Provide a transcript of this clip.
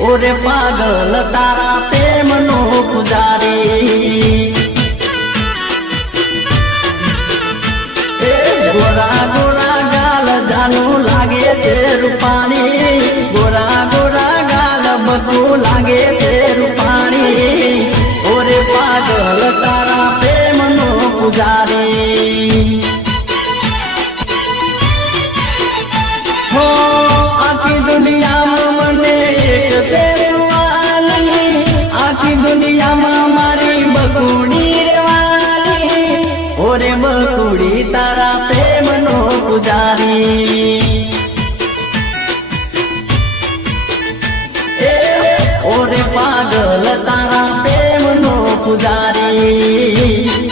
ઓરે પાગલ તારા પ્રેમનો પુજારી ગોરા ગોરા ગાલ જાનું લાગે છે રૂપાણી ગોરા ગોરા ગાલ બધું લાગે છે રૂપાણી ઓરે પાગલ તારા પ્રેમનો પુજારી હો આખી દુનિયામાં મને એક શેરવાની આખી દુનિયામાં મારી બકુડી રેવાની ઓરે બકુડી તારા પ્રેમનો પુજારી ઓરે પાગલ તારા પ્રેમનો પુજારી